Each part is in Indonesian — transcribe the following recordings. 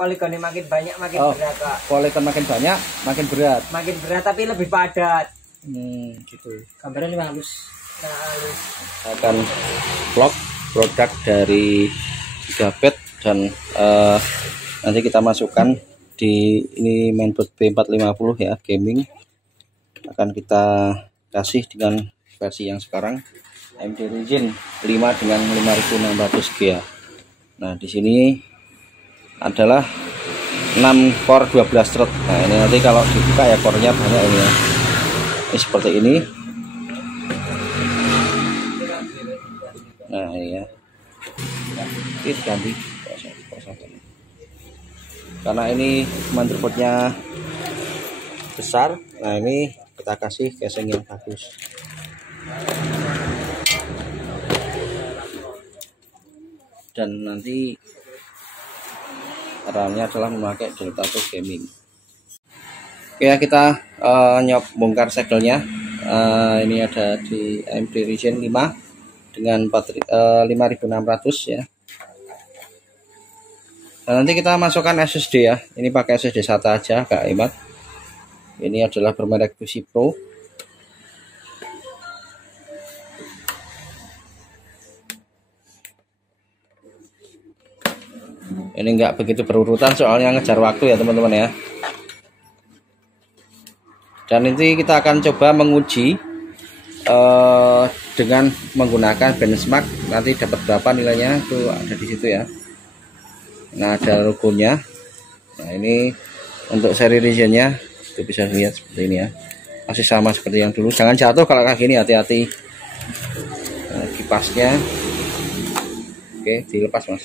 poligonnya makin banyak makin berat, Pak. Poligon makin banyak makin berat. Makin berat tapi lebih padat. Gitu. Gambarnya lebih halus. Nah, halus. Akan vlog produk dari Gigabet dan nanti kita masukkan di ini mainboard B450 ya, gaming. Akan kita kasih dengan versi yang sekarang AMD Ryzen 5 dengan 5600G ya. Nah, di sini adalah 6 core 12 thread. Nah, ini nanti kalau dibuka ya core-nya banyak ini ya. Ini seperti ini. Nah, ini ya. Ini ganti karena ini motherboardnya besar. Nah, ini kita kasih casing yang bagus. Dan nanti RAM-nya adalah memakai Delta 2 gaming. Oke ya, kita bongkar segelnya. Ini ada di AMD Ryzen 5 dengan 5600 ya. Dan nanti kita masukkan SSD ya. Ini pakai SSD SATA aja, agak hemat. Ini adalah bermerek QC Pro. Ini enggak begitu berurutan soalnya ngejar waktu ya teman-teman ya. Dan nanti kita akan coba menguji dengan menggunakan benchmark. Nanti dapat berapa nilainya itu ada di situ ya. Nah, ada logonya. Nah, ini untuk seri Ryzen-nya itu bisa lihat seperti ini ya. Masih sama seperti yang dulu. Jangan jatuh kalau kayak gini, hati-hati. Nah, kipasnya. Oke, dilepas Mas.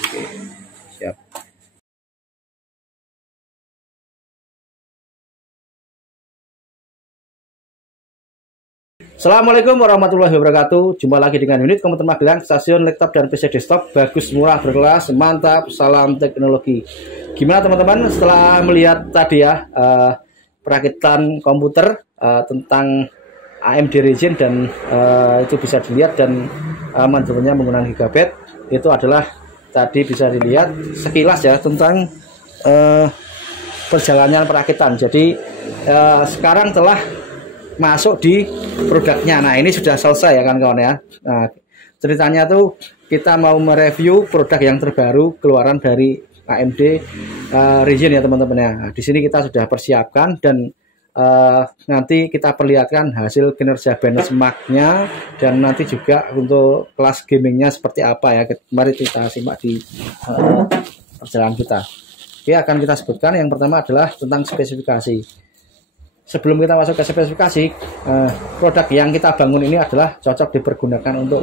Oke, siap. Assalamualaikum warahmatullahi wabarakatuh. Jumpa lagi dengan unit komputer Magelang, stasiun laptop dan PC desktop bagus, murah, berkelas, mantap, salam teknologi. Gimana teman-teman setelah melihat tadi ya perakitan komputer tentang AMD Ryzen dan itu bisa dilihat dan motherboardnya menggunakan Gigabet. Itu adalah tadi bisa dilihat sekilas ya tentang perjalanan perakitan. Jadi sekarang telah masuk di produknya. Nah, ini sudah selesai ya kan kawan ya. Nah, ceritanya tuh kita mau mereview produk yang terbaru keluaran dari AMD Ryzen ya teman-teman ya. Nah, di sini kita sudah persiapkan dan nanti kita perlihatkan hasil kinerja benchmark-nya dan nanti juga untuk kelas gamingnya seperti apa ya. Mari kita simak di perjalanan kita. Oke, akan kita sebutkan yang pertama adalah tentang spesifikasi. Sebelum kita masuk ke spesifikasi, produk yang kita bangun ini adalah cocok dipergunakan untuk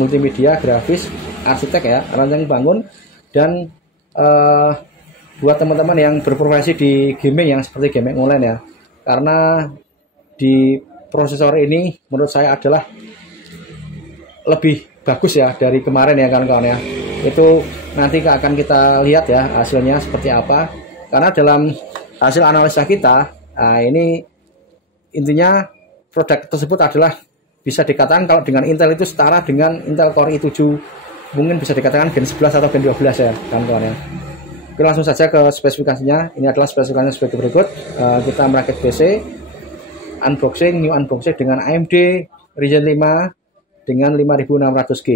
multimedia, grafis, arsitek ya, rancang bangun, dan buat teman-teman yang berprofesi di gaming yang seperti gaming online ya. Karena di prosesor ini menurut saya adalah lebih bagus ya dari kemarin ya kawan-kawan ya. Itu nanti akan kita lihat ya hasilnya seperti apa. Karena dalam hasil analisa kita, nah, ini intinya produk tersebut adalah bisa dikatakan kalau dengan Intel itu setara dengan Intel Core i7, mungkin bisa dikatakan Gen 11 atau Gen 12 ya kawan-kawan ya. Oke, langsung saja ke spesifikasinya. Ini adalah spesifikasinya sebagai berikut. Kita merakit PC, new unboxing dengan AMD Ryzen 5 dengan 5600G.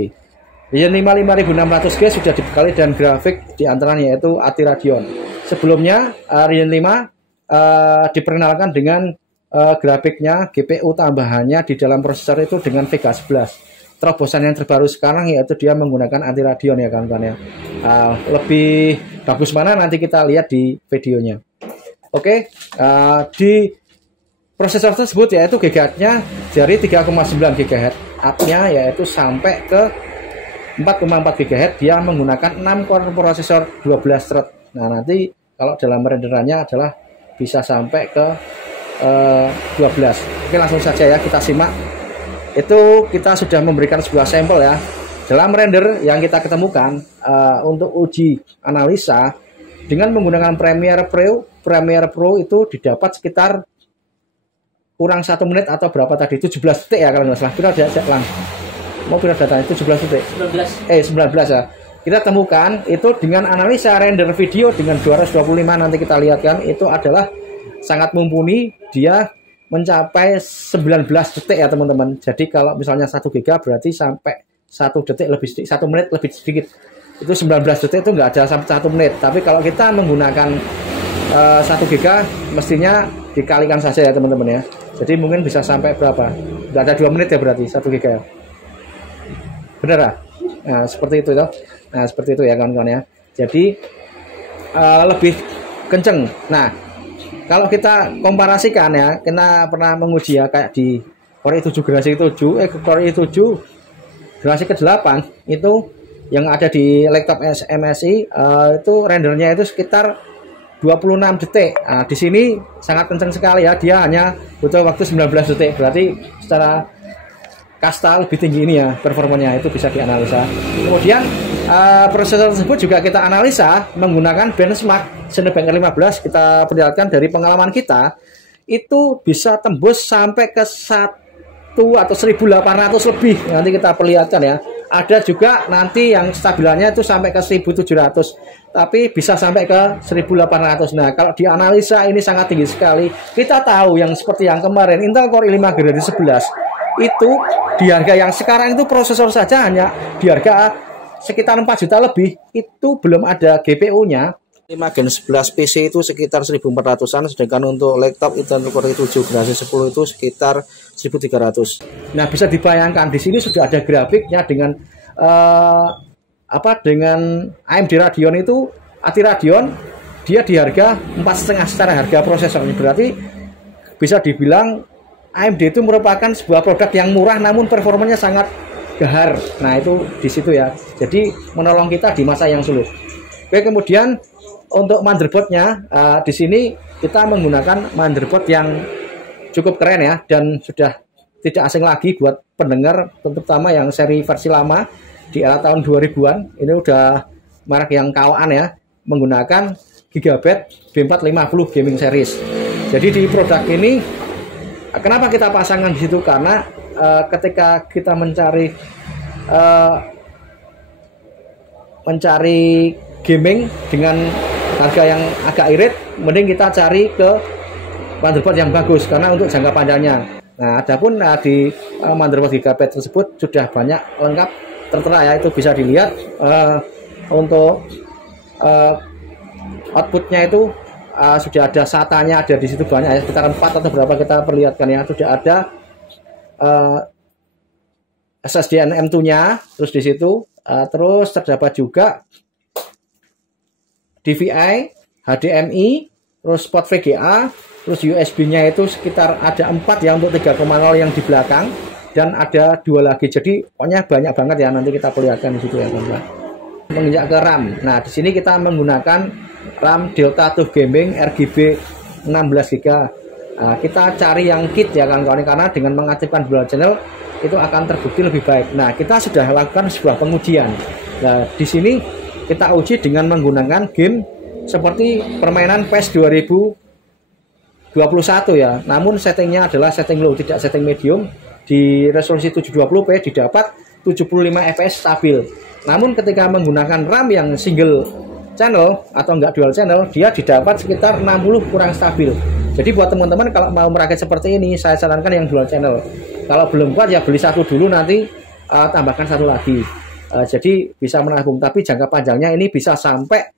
Ryzen 5 5600G sudah dibekali dan grafik diantaranya yaitu ATI Radeon. Sebelumnya Ryzen 5 diperkenalkan dengan grafiknya GPU tambahannya di dalam prosesor itu dengan Vega 11. Terobosan yang terbaru sekarang yaitu dia menggunakan ATI Radeon ya kawan-kawan ya. Lebih bagus mana nanti kita lihat di videonya. Oke, di prosesor tersebut yaitu GHz-nya dari 3,9 GHz, up-nya yaitu sampai ke 4,4 GHz. Dia menggunakan 6 core prosesor 12 thread. Nah, nanti kalau dalam renderannya adalah bisa sampai ke 12. Oke, langsung saja ya kita simak. Itu kita sudah memberikan sebuah sampel ya. Dalam render yang kita ketemukan untuk uji analisa dengan menggunakan Premiere Pro itu didapat sekitar kurang 1 menit atau berapa tadi, 17 detik ya kalau nggak salah. Kita lihat lang. Mau pindah datanya 17 detik. 19 ya. kita temukan itu dengan analisa render video dengan 225 nanti kita lihat kan, itu adalah sangat mumpuni, dia mencapai 19 detik ya teman-teman. Jadi kalau misalnya 1 GB berarti sampai 1 detik lebih sedikit, 1 menit lebih sedikit. Itu 19 detik itu nggak ada sampai 1 menit. Tapi kalau kita menggunakan 1 GB mestinya dikalikan saja ya teman-teman ya. Jadi mungkin bisa sampai berapa? Nggak ada 2 menit ya berarti 1 GB ya. Benar ya? Nah, seperti itu toh. Nah, seperti itu ya kawan-kawan ya. Jadi lebih kenceng. Nah, kalau kita komparasikan ya, kita pernah menguji ya kayak di Core i7 generasi ke-7, Core i7 generasi ke-8 itu yang ada di laptop MSI itu rendernya itu sekitar 26 detik. Nah, di sini sangat kenceng sekali ya. Dia hanya butuh waktu 19 detik. Berarti secara kasta lebih tinggi ini ya performanya, itu bisa dianalisa. Kemudian prosesor tersebut juga kita analisa menggunakan benchmark Snapdragon 15. Kita perlihatkan dari pengalaman kita itu bisa tembus sampai ke 1 atau 1800 lebih. Nanti kita perlihatkan ya. Ada juga nanti yang stabilannya itu sampai ke 1700, tapi bisa sampai ke 1800. Nah, kalau dianalisa ini sangat tinggi sekali. Kita tahu yang seperti yang kemarin Intel Core i5 generasi 11 itu di harga yang sekarang itu prosesor saja hanya di harga sekitar 4 juta lebih, itu belum ada GPU-nya. 5 Gen 11 PC itu sekitar 1400-an, sedangkan untuk laptop Intel Core i7 generasi 10 itu sekitar 1300. Nah, bisa dibayangkan di sini sudah ada grafiknya dengan dengan AMD Radeon itu, ATI Radeon dia di harga 4,5 secara harga prosesornya. Berarti bisa dibilang AMD itu merupakan sebuah produk yang murah namun performanya sangat gahar. Nah, itu di situ ya. Jadi menolong kita di masa yang sulit. Oke, kemudian untuk motherboardnya di sini kita menggunakan motherboard yang cukup keren ya, dan sudah tidak asing lagi buat pendengar, terutama yang seri versi lama di era tahun 2000-an. Ini udah merek yang kawaan ya, menggunakan Gigabyte B450 Gaming Series. Jadi di produk ini kenapa kita pasangkan di situ, karena ketika kita mencari gaming dengan harga yang agak irit, mending kita cari ke motherboard yang bagus karena untuk jangka panjangnya. Nah, adapun di motherboard Gigabyte tersebut sudah banyak lengkap tertera ya, itu bisa dilihat untuk outputnya itu sudah ada SATA-nya, ada di situ banyak ya, sekitar 4 atau berapa kita perlihatkan ya. Sudah ada SSD M2-nya, terus di situ terus terdapat juga DVI, HDMI, terus port VGA, terus USB-nya itu sekitar ada 4 ya untuk 3,0 yang di belakang, dan ada 2 lagi. Jadi pokoknya banyak banget ya, nanti kita perlihatkan di situ ya teman-teman. Menginjak ke RAM. Nah, di sini kita menggunakan RAM Delta TUF Gaming RGB 16 GB. Nah, kita cari yang kit ya kawan-kawan, karena dengan mengaktifkan dual channel itu akan terbukti lebih baik. Nah, kita sudah lakukan sebuah pengujian. Nah, di sini kita uji dengan menggunakan game seperti permainan PES 2021 ya. Namun settingnya adalah setting low, tidak setting medium. Di resolusi 720p didapat 75 fps stabil. Namun ketika menggunakan RAM yang single channel atau enggak dual channel, dia didapat sekitar 60 kurang stabil. Jadi buat teman-teman kalau mau merakit seperti ini, saya sarankan yang dual channel. Kalau belum kuat ya beli satu dulu, nanti tambahkan satu lagi. Jadi bisa menabung, tapi jangka panjangnya ini bisa sampai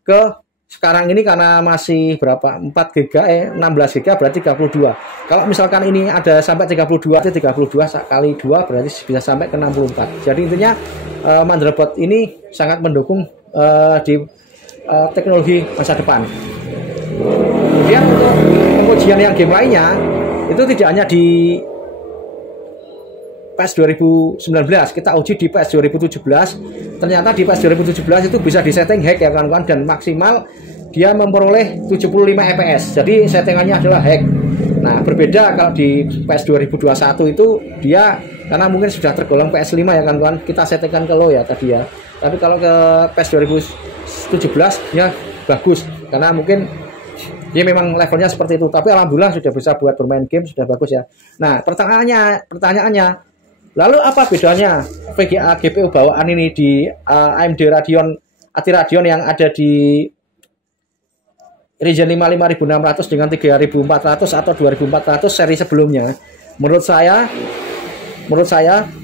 ke sekarang ini karena masih berapa 4 GB 16 GB berarti 32. Kalau misalkan ini ada sampai 32 kali 2 berarti bisa sampai ke 64. Jadi intinya motherboard ini sangat mendukung di teknologi masa depan. Kemudian untuk pengujian yang game lainnya itu tidak hanya di PES 2019, kita uji di PES 2017. Ternyata di PES 2017 itu bisa disetting hack ya kawan-kawan, dan maksimal dia memperoleh 75 fps. Jadi settingannya adalah hack. Nah, berbeda kalau di PES 2021 itu dia karena mungkin sudah tergolong PS5 ya kawan-kawan, kita settingkan ke low ya tadi ya. Tapi kalau ke PES 2017 ya bagus karena mungkin dia memang levelnya seperti itu. Tapi alhamdulillah sudah bisa buat bermain game, sudah bagus ya. Nah, pertanyaannya Lalu apa bedanya VGA GPU bawaan ini di AMD Radeon ATI Radeon yang ada di Ryzen 5 5600 dengan 3400 atau 2400 seri sebelumnya? Menurut saya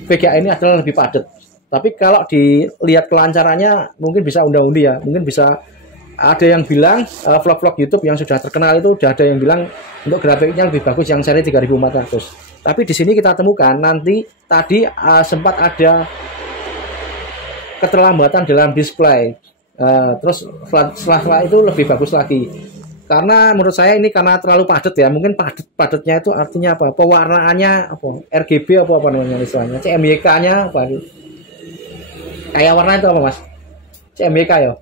VGA ini adalah lebih padat. Tapi kalau dilihat kelancarannya mungkin bisa unda-undi ya. Mungkin bisa ada yang bilang vlog-vlog YouTube yang sudah terkenal itu udah ada yang bilang untuk grafiknya lebih bagus yang seri 3400. Tapi di sini kita temukan nanti tadi sempat ada keterlambatan dalam display. Terus setelah itu lebih bagus lagi. Karena menurut saya ini karena terlalu padat ya. Mungkin padatnya itu artinya apa? Pewarnaannya apa? RGB apa namanya istilahnya? CMYK-nya apa? Kayak warna itu apa, Mas? CMYK ya.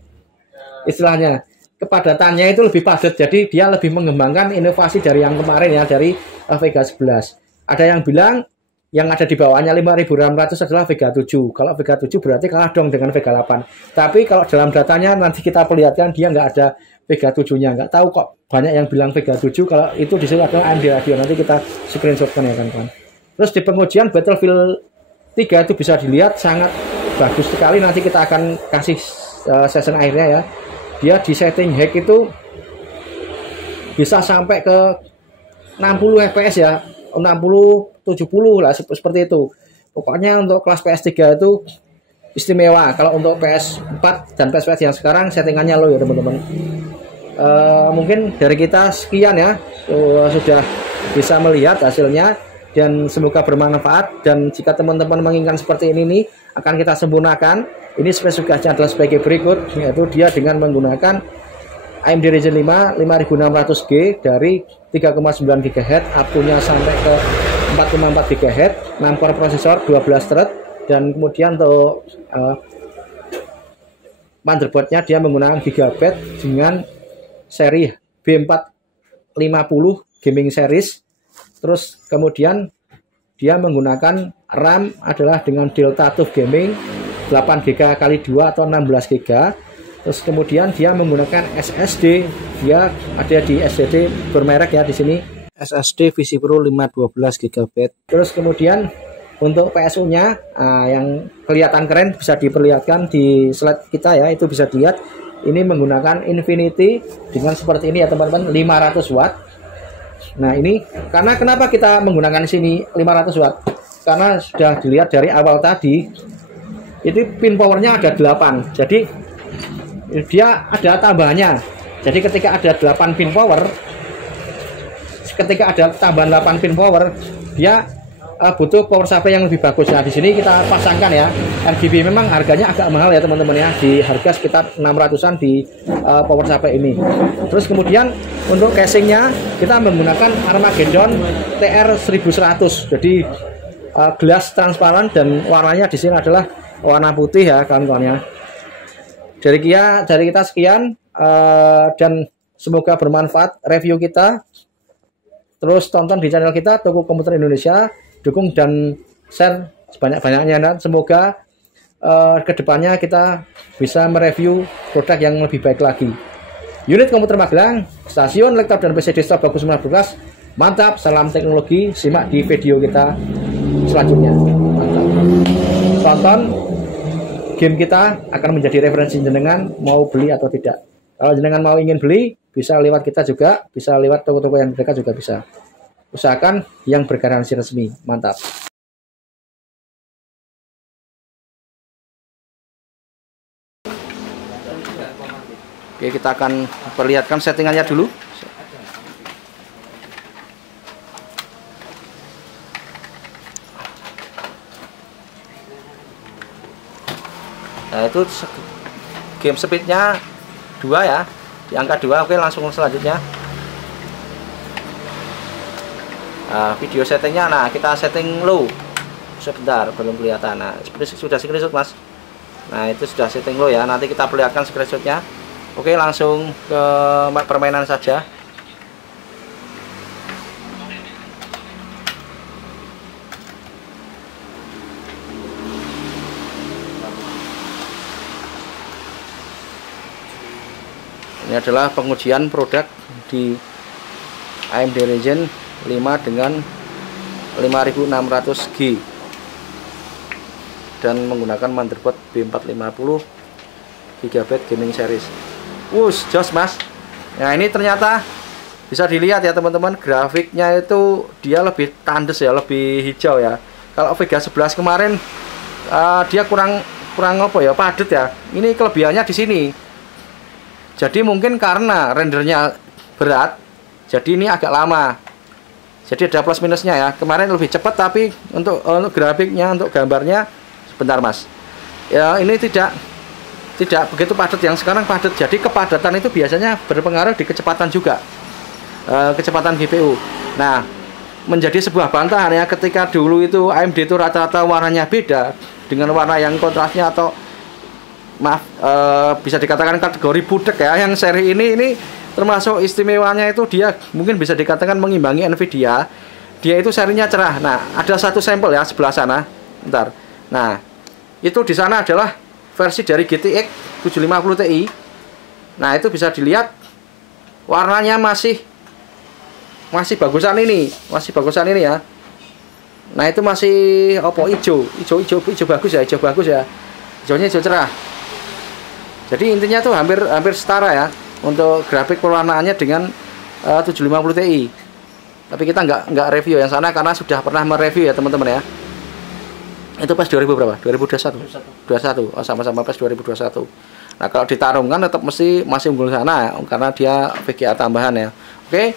Istilahnya kepadatannya itu lebih padat. Jadi dia lebih mengembangkan inovasi dari yang kemarin ya, dari Vega 11. Ada yang bilang yang ada di bawahnya 5600 adalah Vega 7. Kalau Vega 7 berarti kalah dong dengan Vega 8. Tapi kalau dalam datanya nanti kita perlihatkan dia nggak ada Vega 7-nya. Nggak tahu kok banyak yang bilang Vega 7. Kalau itu di sini adalah AMD Radeon. Nanti kita screenshotkan ya kawan-kawan. Terus di pengujian Battlefield 3 itu bisa dilihat sangat bagus sekali. Nanti kita akan kasih session akhirnya ya. Dia di setting hack itu bisa sampai ke 60 fps ya. 60 70 lah seperti itu. Pokoknya untuk kelas PS3 itu istimewa. Kalau untuk PS4 dan PS4 yang sekarang settingannya low ya teman-teman. Mungkin dari kita sekian ya. Sudah bisa melihat hasilnya dan semoga bermanfaat. Dan jika teman-teman menginginkan seperti ini nih, akan kita sempurnakan. Ini spesifikasinya adalah sebagai berikut, yaitu dia dengan menggunakan AMD Ryzen 5 5600G dari 3,9 GHz, up-nya sampai ke 4,4 GHz, 6 core prosesor, 12 thread, dan kemudian untuk motherboardnya dia menggunakan Gigabyte dengan seri B450 gaming series. Terus kemudian dia menggunakan RAM adalah dengan Delta TUF Gaming 8GB x 2 atau 16GB. Terus kemudian dia menggunakan SSD, dia ada di SSD bermerek ya di sini, SSD VisiPro 512GB. Terus kemudian untuk PSU-nya yang kelihatan keren bisa diperlihatkan di slide kita ya, itu bisa dilihat ini menggunakan Infinity dengan seperti ini ya teman-teman, 500 watt. Nah ini karena kenapa kita menggunakan sini 500 watt? Karena sudah dilihat dari awal tadi itu pin powernya ada 8, jadi dia ada tambahannya. Jadi ketika ada 8 pin power, ketika ada tambahan 8 pin power, dia butuh power supply yang lebih bagus. Nah di sini kita pasangkan ya RGB. Memang harganya agak mahal ya teman-teman ya, di harga sekitar 600-an di power supply ini. Terus kemudian untuk casingnya kita menggunakan Armageddon TR1100. Jadi gelas transparan dan warnanya di sini adalah warna putih ya kawan-kawan ya. Dari kita sekian dan semoga bermanfaat review kita. Terus tonton di channel kita Toko Komputer Indonesia, dukung dan share sebanyak-banyaknya, dan semoga kedepannya kita bisa mereview produk yang lebih baik lagi. Unit komputer Magelang, stasiun, laptop dan PC desktop bagus semua berkelas. Mantap, salam teknologi. Simak di video kita selanjutnya. Mantap. Tonton, game kita akan menjadi referensi jenengan mau beli atau tidak. Kalau jenengan mau ingin beli, bisa lewat kita juga, bisa lewat toko-toko yang dekat juga bisa. Usahakan yang bergaransi resmi. Mantap. Oke, kita akan perlihatkan settingannya dulu. Nah, itu game speednya 2 ya, di angka 2. Oke, langsung selanjutnya. Nah, video settingnya, nah kita setting low. Sebentar, belum kelihatan. Nah, seperti sudah screenshot mas. Nah, itu sudah setting low ya. Nanti kita perlihatkan screenshotnya. Oke, langsung ke permainan saja. Ini adalah pengujian produk di AMD Ryzen 5 dengan 5600G. dan menggunakan motherboard B450 GB gaming series. Wush, jos mas. Nah ini ternyata bisa dilihat ya teman-teman, grafiknya itu dia lebih tandes ya, lebih hijau ya. Kalau Vega 11 kemarin dia kurang apa ya, padat ya. Ini kelebihannya di sini. Jadi mungkin karena rendernya berat, jadi ini agak lama. Jadi ada plus minusnya ya. Kemarin lebih cepat, tapi untuk grafiknya, untuk gambarnya sebentar mas. Ya ini tidak begitu padat, yang sekarang padat. Jadi kepadatan itu biasanya berpengaruh di kecepatan juga, kecepatan GPU. Nah, menjadi sebuah bantahan ya, ketika dulu itu AMD itu rata-rata warnanya beda dengan warna yang kontrasnya, atau maaf bisa dikatakan kategori budek ya. Yang seri ini termasuk istimewanya itu dia mungkin bisa dikatakan mengimbangi Nvidia. Dia itu serinya cerah. Nah, ada satu sampel ya sebelah sana. Bentar. Nah, itu di sana adalah versi dari GTX 750 Ti. Nah, itu bisa dilihat warnanya masih bagusan ini, ya. Nah, itu masih hijau bagus ya, hijaunya hijau cerah. Jadi intinya tuh hampir setara ya untuk grafik pewarnaannya dengan 750 Ti. Tapi kita nggak review yang sana karena sudah pernah mereview ya teman-teman ya. Itu pas 2000 berapa? 2021. 21. Oh, sama-sama pas 2021. Nah, kalau ditarungkan tetap masih unggul sana ya, karena dia VGA tambahan ya. Oke,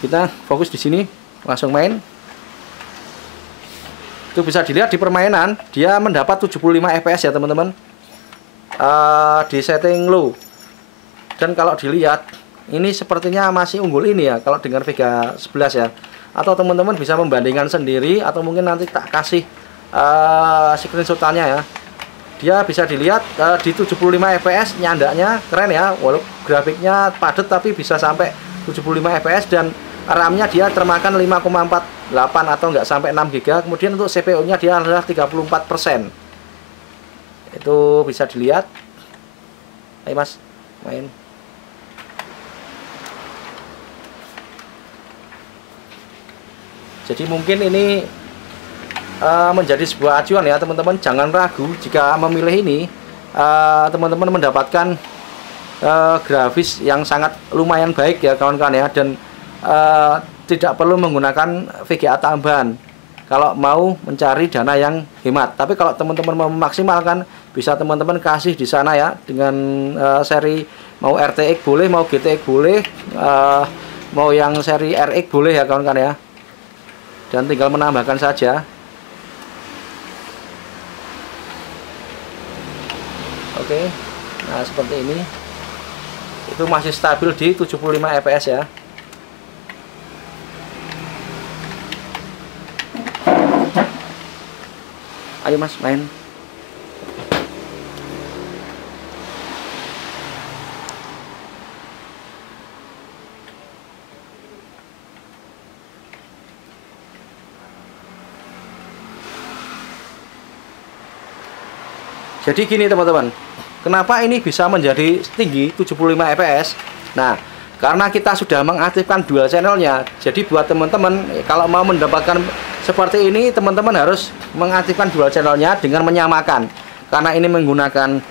kita fokus di sini, langsung main. Itu bisa dilihat di permainan, dia mendapat 75 fps ya teman-teman. Di setting low. Dan kalau dilihat ini sepertinya masih unggul ini ya kalau dengan Vega 11 ya. Atau teman-teman bisa membandingkan sendiri, atau mungkin nanti tak kasih screenshotannya ya. Dia bisa dilihat di 75 fps nyandaknya keren ya. Walaupun grafiknya padat tapi bisa sampai 75 fps, dan RAM-nya dia termakan 5,48 atau enggak sampai 6 GB. Kemudian untuk CPU-nya dia adalah 34%. Itu bisa dilihat. Ayo mas, main. Jadi mungkin ini menjadi sebuah acuan ya teman-teman. Jangan ragu jika memilih ini, teman-teman mendapatkan grafis yang sangat lumayan baik ya kawan-kawan ya, dan tidak perlu menggunakan VGA tambahan kalau mau mencari dana yang hemat. Tapi kalau teman-teman mau memaksimalkan, bisa teman-teman kasih di sana ya dengan seri mau RTX boleh, mau GTX boleh, mau yang seri RX boleh ya kawan-kawan ya. Dan tinggal menambahkan saja. Oke, nah seperti ini. Itu masih stabil di 75 fps ya. Ayo mas, main. Jadi gini teman-teman, kenapa ini bisa menjadi tinggi 75 fps? Nah, karena kita sudah mengaktifkan dual channelnya. Jadi buat teman-teman kalau mau mendapatkan seperti ini, teman-teman harus mengaktifkan dual channelnya dengan menyamakan. Karena ini menggunakan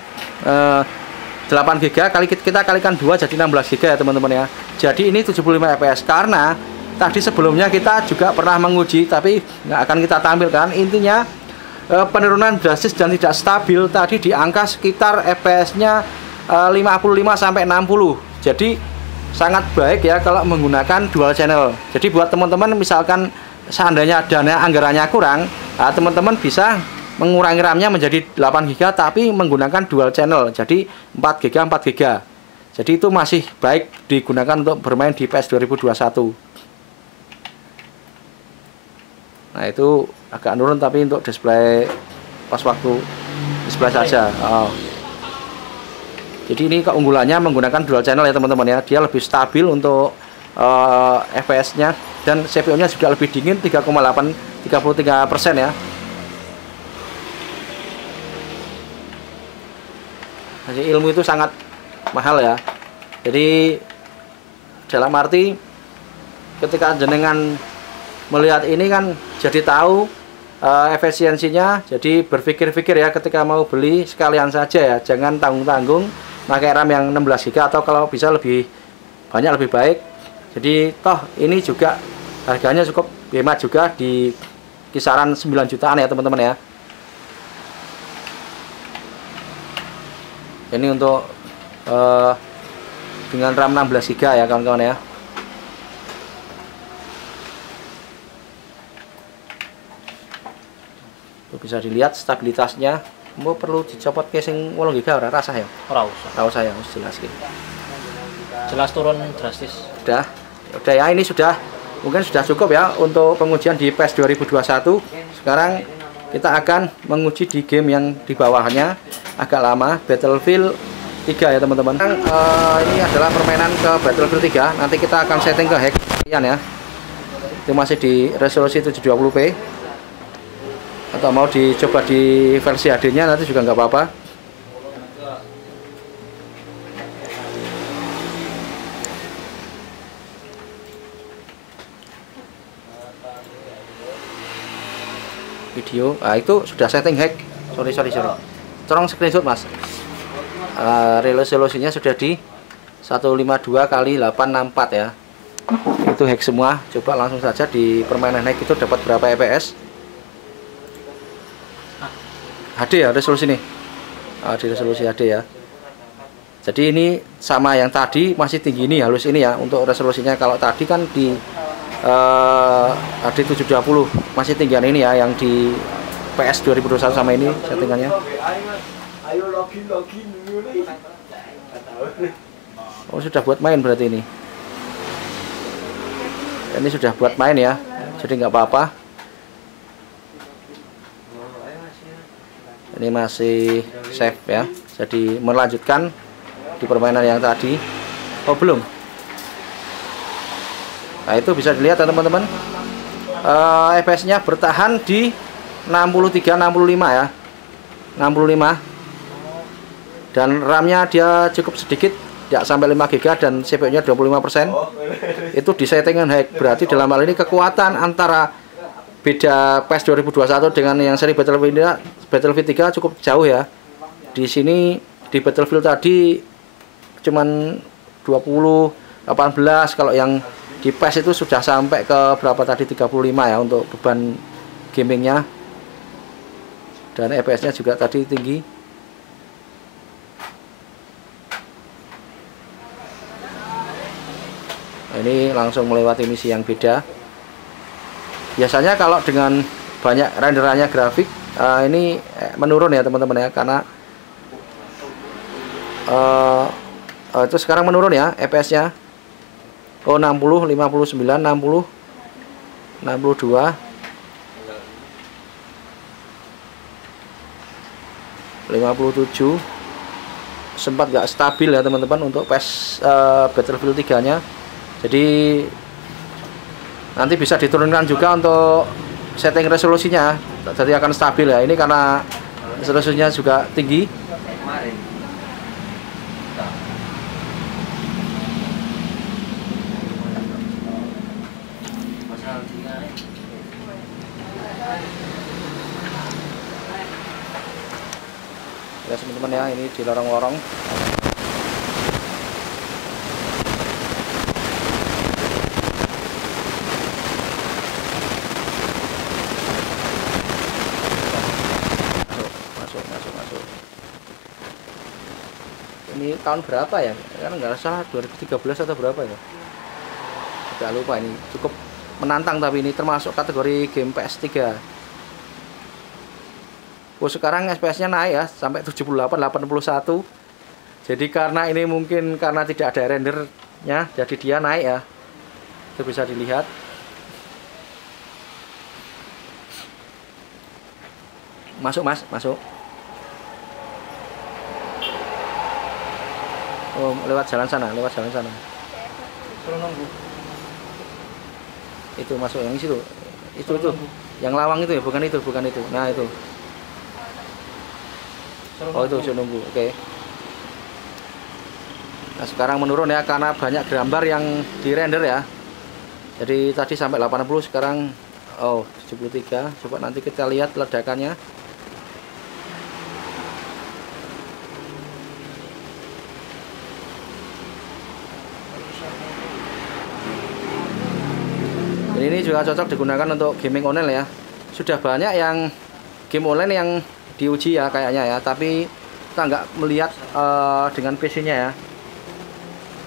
8 GB, kita kalikan 2 jadi 16 GB ya teman-teman ya. Jadi ini 75 fps. Karena tadi sebelumnya kita juga pernah menguji, tapi nggak akan kita tampilkan. Intinya penurunan drastis dan tidak stabil tadi di angka sekitar fps-nya 55 sampai 60. Jadi sangat baik ya kalau menggunakan dual channel. Jadi buat teman-teman misalkan seandainya dana anggarannya kurang, teman-teman bisa mengurangi RAM-nya menjadi 8 GB tapi menggunakan dual channel. Jadi 4 GB 4 GB. Jadi itu masih baik digunakan untuk bermain di PES 2021. Nah itu agak nurun tapi untuk display pas waktu display saja. Jadi ini keunggulannya menggunakan dual channel ya teman-teman ya. Dia lebih stabil untuk FPS-nya, dan CPU-nya juga lebih dingin 33% ya. Jadi ilmu itu sangat mahal ya. Jadi dalam arti ketika jenengan melihat ini kan jadi tahu efisiensinya. Jadi berpikir-pikir ya ketika mau beli sekalian saja ya, jangan tanggung-tanggung pakai RAM yang 16 GB atau kalau bisa lebih banyak lebih baik. Jadi toh ini juga harganya cukup hemat juga di kisaran 9 jutaan ya teman-teman ya. Ini untuk dengan RAM 16 GB ya kawan-kawan ya. Tuh, bisa dilihat stabilitasnya. Mau perlu dicopot casing 8 GB ora rasa ya? Ora usah. Ora usah ya, jelas gitu. Jelas turun drastis. Udah ya, ini sudah mungkin sudah cukup ya untuk pengujian di PES 2021. Sekarang kita akan menguji di game yang di bawahnya agak lama, Battlefield 3 ya teman-teman. Ini adalah permainan ke Battlefield 3. Nanti kita akan setting ke hack ya. Itu masih di resolusi 720p. Atau mau dicoba di versi HD-nya nanti juga nggak apa-apa. Video, itu sudah setting hack. Sorry. Tolong screenshot mas. Resolusinya sudah di 152 kali 864 ya. Itu hack semua. Coba langsung saja di permainan hack itu dapat berapa fps. HD ya resolusi ini. Di resolusi HD ya. Jadi ini sama yang tadi, masih tinggi ini, halus ini ya untuk resolusinya. Kalau tadi kan di HD 720 masih tinggian ini ya, yang di PS 2021 sama ini settingannya. Oh sudah buat main berarti ini. Ini sudah buat main ya, jadi nggak apa-apa. Ini masih save ya, jadi melanjutkan di permainan yang tadi. Oh belum. Nah itu bisa dilihat ya teman-teman, FPS-nya bertahan di 63-65 ya, 65. Dan RAM-nya dia cukup sedikit, tidak sampai 5 GB dan CPU-nya 25%. Itu di settingan hack, berarti dalam hal ini kekuatan antara beda PES 2021 dengan yang seri Battlefield 3 cukup jauh ya. Di sini di Battlefield tadi cuman 20 18, kalau yang di PES itu sudah sampai ke berapa tadi 35 ya untuk beban gamingnya. Dan FPS-nya juga tadi tinggi. Nah, ini langsung melewati misi yang beda. Biasanya kalau dengan banyak renderannya grafik ini menurun ya teman-teman ya, karena itu sekarang menurun ya FPS-nya. Oh 60, 59, 60, 62, 57. Sempat gak stabil ya teman-teman untuk PES Battlefield 3 nya. Jadi nanti bisa diturunkan juga untuk setting resolusinya, jadi akan stabil ya. Ini karena resolusinya juga tinggi. Ya teman-teman ya, ini di lorong-lorong. Masuk. Ini tahun berapa ya? Karena nggak salah 2013 atau berapa ya? Tidak lupa, ini cukup menantang tapi ini termasuk kategori game PS3. Oh sekarang FPS-nya naik ya sampai 78, 81. Jadi karena ini mungkin karena tidak ada rendernya, jadi dia naik ya. Itu bisa dilihat. Masuk mas, masuk. Oh lewat jalan sana. Suruh nunggu. Itu masuk yang situ. Itu. Yang lawang itu ya, bukan itu. Nah itu. Oh itu suruh nunggu. Oke. Nah sekarang menurun ya karena banyak gambar yang di render ya. Jadi tadi sampai 80, sekarang Oh, 73. Coba nanti kita lihat ledakannya. Ini juga cocok digunakan untuk gaming online ya. Sudah banyak yang game online yang diuji ya kayaknya ya, tapi kita nggak melihat dengan PC-nya ya.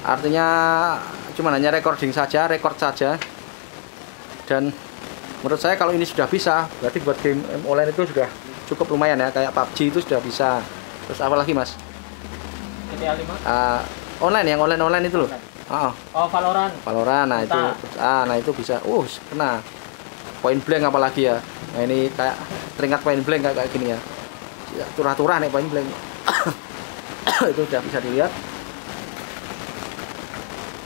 Artinya cuma hanya recording saja, record saja. Dan menurut saya kalau ini sudah bisa, berarti buat game online itu sudah cukup lumayan ya. Kayak PUBG itu sudah bisa. Terus apa lagi mas? GTA 5? Online, yang online itu loh. Oh, Valorant. Nah itu, nah itu bisa. Kena point blank apalagi ya. Nah ini kayak teringat point blank kayak gini ya. Turah-turah nih point blank. Itu sudah bisa dilihat.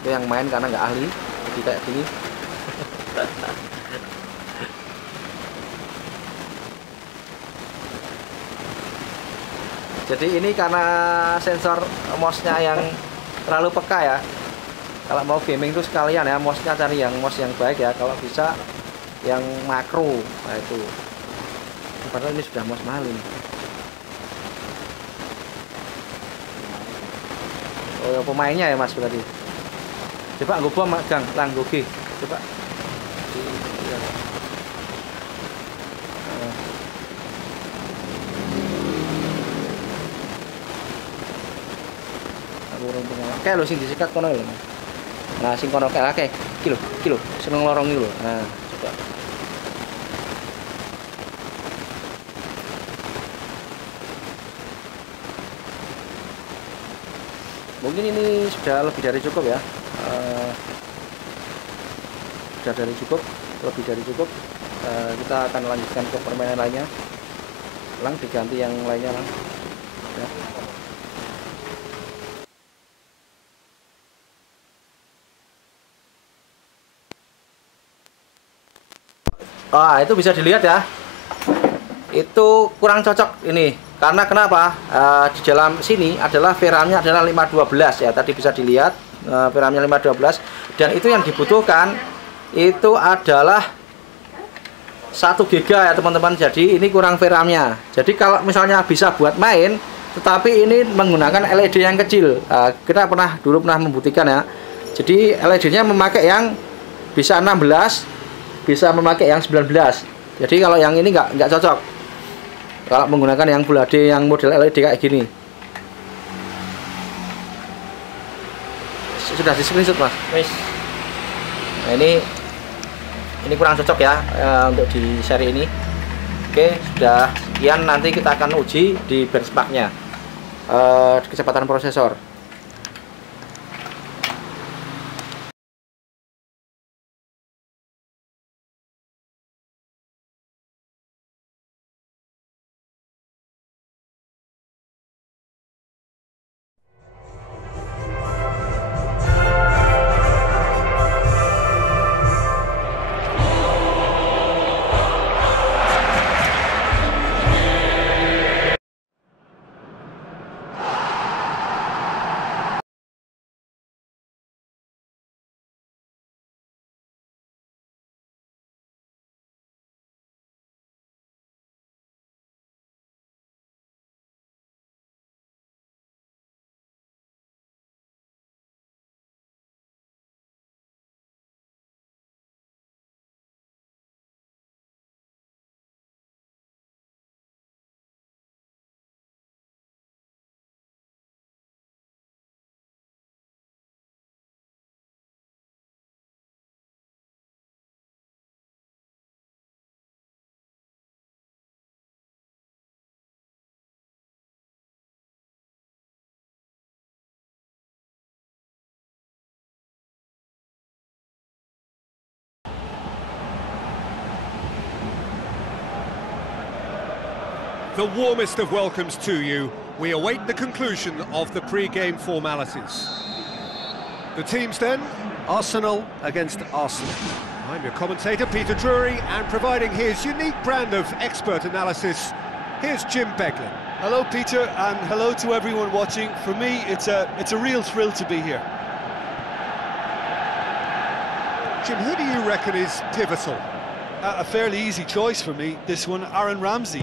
Itu yang main karena nggak ahli, jadi kayak gini. Jadi ini karena sensor mouse-nya yang terlalu peka ya. Kalau mau gaming itu sekalian ya, mouse-nya cari yang mouse yang baik ya. Kalau bisa yang makro, nah itu. Padahal ini sudah mouse mahal ini. Oh, pemainnya ya mas berarti. Coba gue bom gang, langgogi. Coba. Kayak lo sing disikat kono lho. Nah, sing kono kayak kilo, seneng lorong iki lho. Nah, coba. Mungkin ini sudah lebih dari cukup ya. Sudah dari cukup, lebih dari cukup. Kita akan lanjutkan ke permainan lainnya. Lang diganti yang lainnya lang. Ya. Itu bisa dilihat ya. Itu kurang cocok ini. Karena kenapa? Di dalam sini adalah VRAM-nya adalah 512 ya. Tadi bisa dilihat VRAM-nya 512 dan itu yang dibutuhkan itu adalah 1 GB ya teman-teman. Jadi ini kurang VRAM-nya. Jadi kalau misalnya bisa buat main, tetapi ini menggunakan LED yang kecil. Kita dulu pernah membuktikan ya. Jadi LED-nya memakai yang bisa 16, bisa memakai yang 19. Jadi kalau yang ini nggak cocok. Kalau menggunakan yang Full HD yang model LED kayak gini. Sudah di screenshot mas. Nah ini kurang cocok ya untuk di seri ini. Oke, sudah sekian, nanti kita akan uji di benchmarknya kecepatan prosesor. The warmest of welcomes to you. We await the conclusion of the pre-game formalities. The teams then, Arsenal against Arsenal. I'm your commentator, Peter Drury, and providing his unique brand of expert analysis, here's Jim Beglin. Hello, Peter, and hello to everyone watching. For me, it's a real thrill to be here. Jim, who do you reckon is pivotal a fairly easy choice for me, this one, Aaron Ramsey.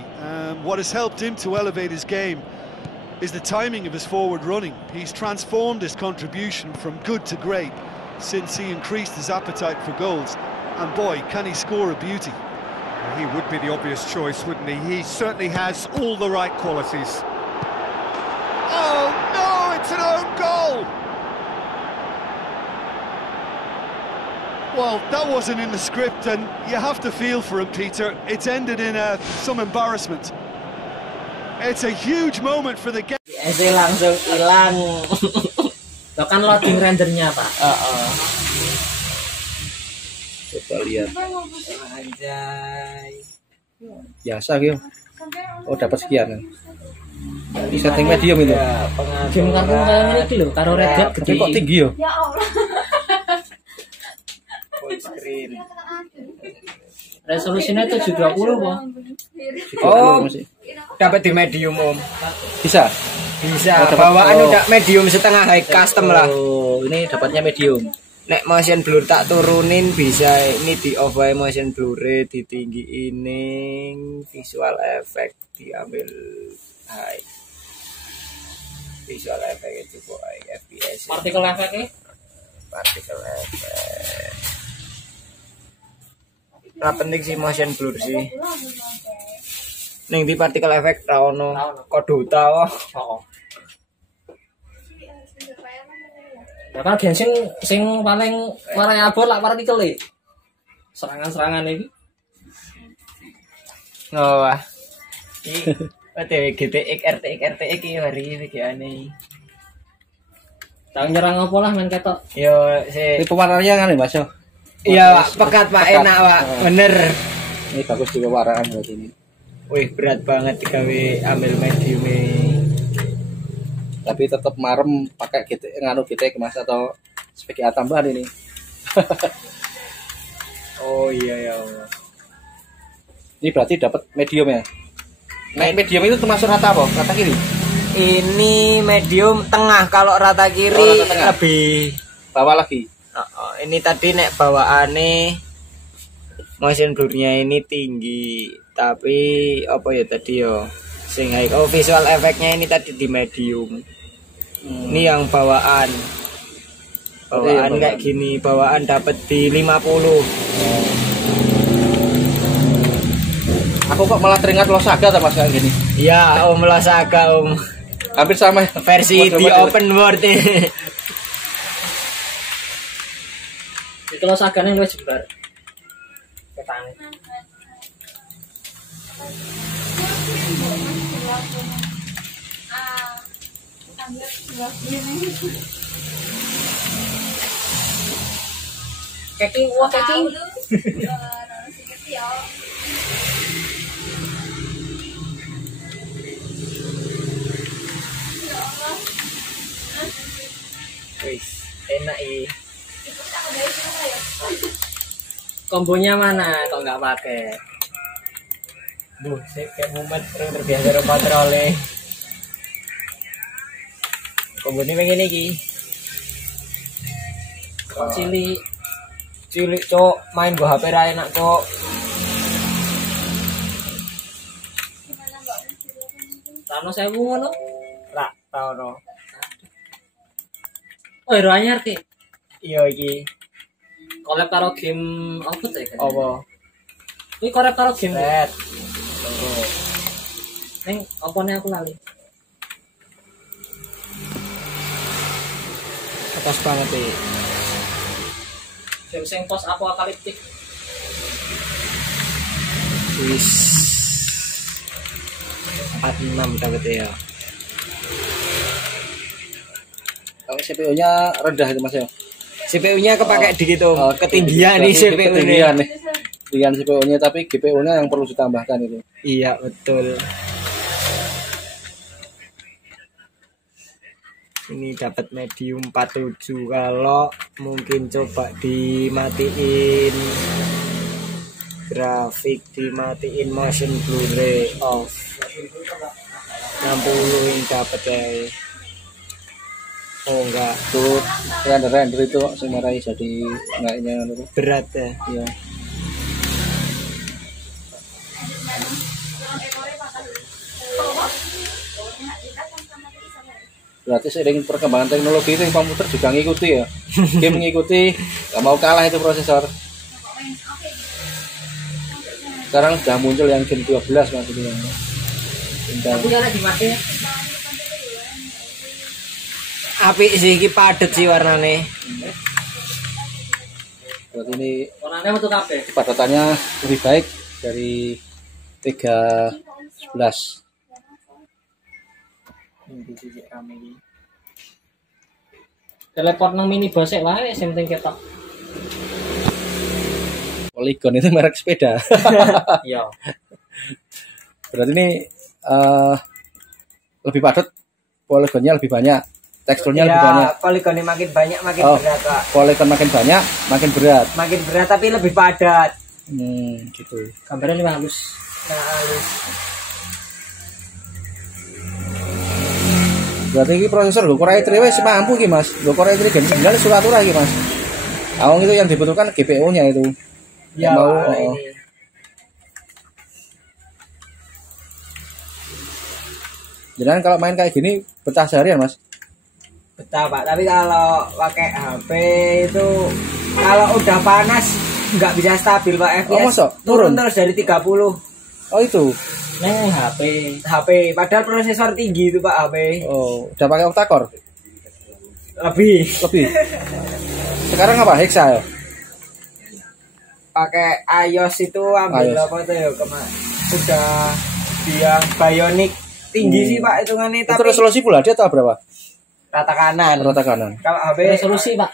What has helped him to elevate his game is the timing of his forward running. He's transformed his contribution from good to great since he increased his appetite for goals. And boy, can he score a beauty. He would be the obvious choice, wouldn't he? He certainly has all the right qualities. Oh no, it's an own goal! Well, that wasn't in the script, and you have to feel for him, Peter. It's ended in some embarrassment. It's a huge moment for the game. SE langsung hilang. Lo kan loading rendernya, Pak. Coba lihat. Anjay. Biasa gitu. Oh, dapat sekian. Di setting medium itu. Ya, Game kartu kayak ini loh, karo Red Dead Tapi gede. kok tinggi yo? Ya Allah. full screen. Resolusinya 720, Bang. Oh, masih. dapat di medium Om. Bisa. Bisa. Oh, dapat- Bawaan oh. udah medium setengah high custom lah. Oh, ini dapatnya medium. Nek motion blur tak turunin bisa, ini di off aja motion blur, ditinggiin, visual effect diambil high. Visual effect itu boy, FPS. Partikel efeknya. Particle effect. Nah, penting sih motion blur sih. Ning di particle effect ra ono kodota kok. Oh. Ya kan Genshin sing paling variabel lah partikel e. Serangan-serangan iki. Oh, wah. Iki OTW GTX RTX iki hari iki aneh. Tang nyerang apa lah main ketok. Yo Ini si pewarnaannya kan nih Mas yo. iya pekat Pak, Pekat. enak Pak. Bener. Ini bagus juga warnaan berarti ini. Wih, berat banget digawe ambil medium Tapi tetap marem pakai GTX Mas atau VGA tambahan ini. Oh iya ya Allah. Ini berarti dapat medium ya. Nah, medium itu termasuk rata apa? Rata kiri. Ini medium tengah, kalau rata kiri Oh, rata tengah. lebih. Bawah lagi. Ini tadi nek bawaane motion blurnya ini tinggi, tapi apa ya tadi yo sing high. Oh, visual efeknya ini tadi di medium. Ini yang bawaan. Bawaan bawaan. kayak gini, bawaan dapat di 50. Aku kok malah teringat Losaga sama kayak gini. Ya, Om Losaga Om. Hampir sama ya. Versi di Model-model. open world ini. Iki lo sagane luwih jembar. Ketane. Kaki wah kaki. Wis, enak ini. Kombonya mana kok nggak pakai? Duh, sih kayak mumet terbiasa karo patroli. Kombone pengen iki. Kok cilik. Cilik cok, main gua HP ra enak cok. Tano 1000 ngono. Ra tau no. Oh, hero anyar ki. Iya iki. Collab karo game apa tuh ya? Apa? Ini collab karo game. Red. Neng, opone aku lali. Atas banget iki. Game sing post apokaliptik. Wis. 46 dapat ya. Kalau CPU-nya rendah itu Mas ya. CPU-nya kepakai dikit Om. Oh, Ketinggian nih berarti CPU ketinggian ini. nih. Ketinggian CPU-nya tapi GPU-nya yang perlu ditambahkan itu. Iya, betul. Ini dapat medium 47. Kalau mungkin coba dimatiin grafik, dimatiin motion blur off. 60 yang dapat ya. Oh enggak, Tuh render itu sebenarnya jadi enggaknya itu. berat ya. Iya. Berarti seiring perkembangan teknologi itu komputer juga ngikuti ya. Game mengikuti, nggak mau kalah itu prosesor. Sekarang sudah muncul yang Gen 12 maksudnya. Aku ya lagi pakai. Apik sih iki padet sih warnane. Berarti ini Warnanya metu kabeh. kepadatannya lebih baik dari 311. Teleport nang mini bosek wae sing penting ketok. Polygon itu merek sepeda. Iya. Berarti ini lebih padat, poligonnya lebih banyak, teksturnya lebih banyak. Poligonnya makin banyak makin Oh, berat, Pak. poligon makin banyak, makin berat. Makin berat tapi lebih padat. Gitu. Gambarnya lebih halus. Nah, halus. Berarti ini prosesor Core i3 wis mampu iki, Mas. Core i3 Gen 9 suratura iki, Mas. Awang itu yang dibutuhkan GPU-nya itu. Ya, Mau ini. Jangan kalau main kayak gini betah seharian, Mas. Betah, Pak. Tapi kalau pakai HP itu kalau udah panas nggak bisa stabil, Pak. FPS Oh, masa? turun Turun? terus dari 30 Oh, itu. Neng HP. HP. Padahal prosesor tinggi itu, Pak, HP. Oh, udah pakai octa-core? Lebih. Lebih. Sekarang apa? Hexa ya? Pakai iOS itu ambil iOS. apa itu ya sudah yang Bionic tinggi sih, Pak, hitungannya, Itu tapi resolusi Full HD atau berapa? rata kanan. Rata kanan. Kalau HP Resolusi, Pak.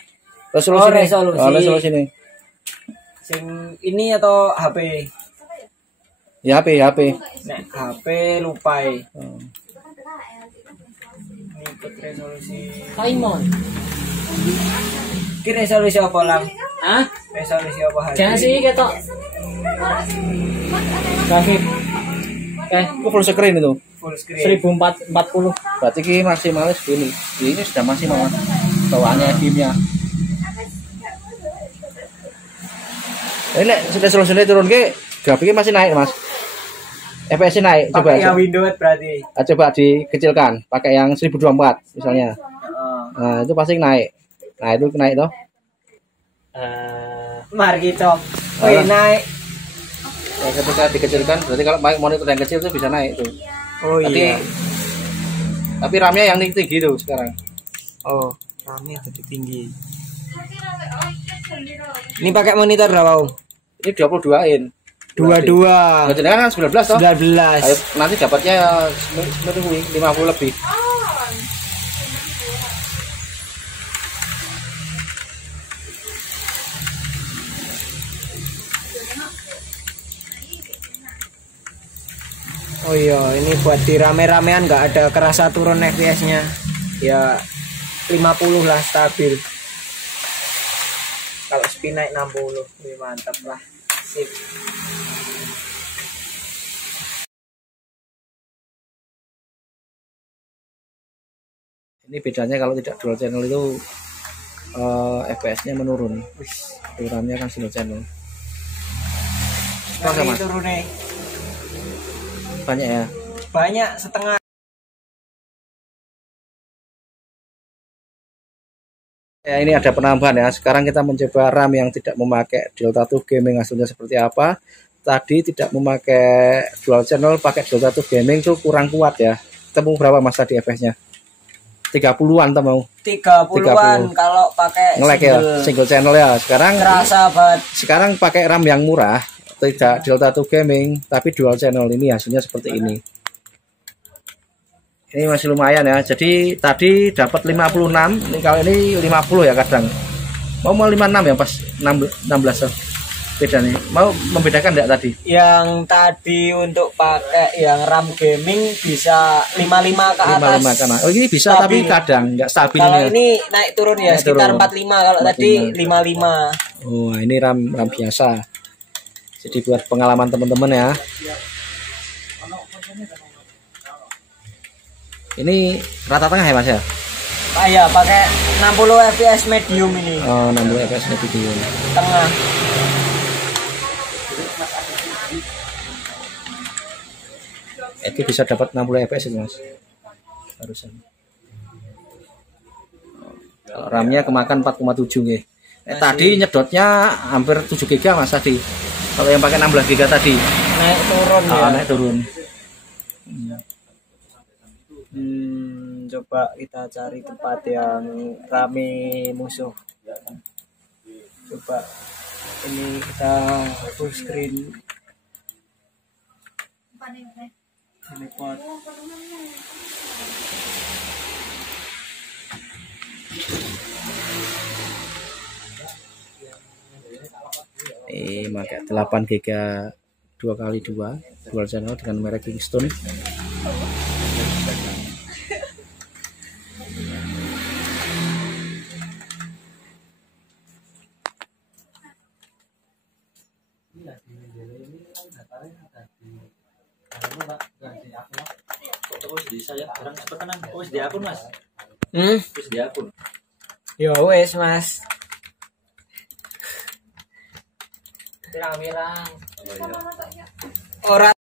Resolusi Oh, ini. resolusi. Oh, resolusi ini. sing ini atau HP? Ya, HP. Nek HP lupa ya. Oh. Ini ikut resolusi. Paimon. Ki resolusi apa lang? Hah? Resolusi apa hari? Jangan sih ketok. Grafik. Oke, Itu full screen itu. Full screen. 1440. Berarti ini maksimalis gini. Ini sudah maksimal bawaannya gamenya. Ini resolusinya turun ke grafiknya masih naik, Mas. FPS naik, coba Pakai yang Windows berarti. coba dikecilkan, pakai yang 1024 misalnya. Nah, itu pasti naik. Nah, itu naik toh. Mari kita. Wih, naik. Ya, ketika dikecilkan, berarti kalau pakai monitor yang kecil itu bisa naik tuh. Oh iya. Tapi RAM-nya yang tinggi tuh sekarang. Oh, RAM-nya lebih tinggi. Ini pakai monitor berapa, Om? Ini 22 in. 22. Berarti kan 19 toh? 19. Ayo, nanti dapatnya 50 lebih. Oh iya, ini buat di rame-ramean nggak ada kerasa turun FPS-nya. Ya 50 lah stabil. Kalau spin naik 60, wih, mantap lah. Sip. Ini bedanya kalau tidak dual channel itu FPS-nya menurun. Ukurannya kan single channel. Berapa, Tapi Mas? turunnya Banyak ya. banyak setengah. Ya, ini ada penambahan ya. Sekarang kita mencoba RAM yang tidak memakai Delta 2 Gaming, hasilnya seperti apa. Tadi tidak memakai dual channel, pakai Delta 2 Gaming itu kurang kuat ya. Ketemu berapa Mas tadi FPS-nya? 30-an atau mau? 30-an kalau pakai Nge-lag ya, single channel ya. Sekarang kerasa banget. sekarang pakai RAM yang murah, tidak Delta 2 Gaming, tapi dual channel, ini hasilnya seperti ini. Ini masih lumayan ya. Jadi tadi dapat 56, ini kalau ini 50 ya kadang. Mau 56 ya pas 16 tuh. Beda nih. Mau membedakan enggak tadi? Yang tadi untuk pakai yang RAM gaming bisa 55 ke atas. 55 kan. Oh, ini bisa Stabil. tapi kadang enggak stabil Kalau ini. ini naik turun ya Naik sekitar turun. 45, kalau tadi 55. Oh, ini RAM biasa. Jadi buat pengalaman teman-teman ya. Ini rata tengah ya Mas ya? Ah ya, pakai 60 fps medium ini. Oh, 60 fps video. Tengah. Itu bisa dapat 60 fps itu Mas. Barusan. RAM-nya kemakan 4,7 nggih. Tadi nyedotnya hampir 7 GB Mas tadi. Kalau yang pakai 16 GB tadi. Naik turun ya. Naik turun. Coba kita cari tempat yang rame musuh. Coba ini kita full screen. Teleport. Pakai 8 GB 2x2 dual channel dengan merek Kingston. Yo wes Mas. Pirang-pirang. Ora